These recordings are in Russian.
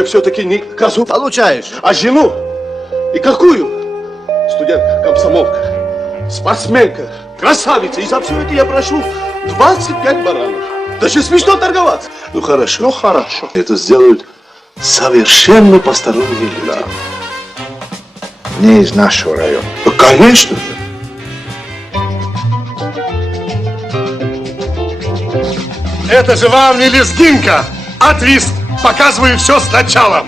я все-таки не козу Получаешь. А жену? И какую? Студентка, комсомолка, спортсменка, красавица. И за все это я прошу 25 баранов. Даже смешно торговаться. Ну хорошо. Ну хорошо. Это сделают совершенно посторонние люди. Да. Не из нашего района. Ну, конечно же. Это же вам не лезгинка, а твист. Показываю все сначала.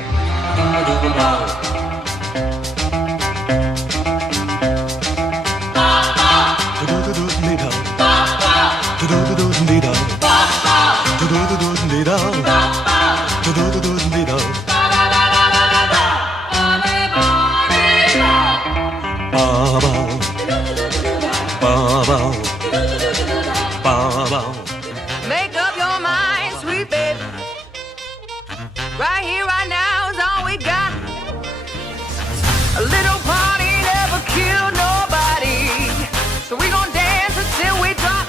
Make up your mind, sweet baby. Right here, right now is all we got. A little party never killed nobody. So we gon' dance until we drop.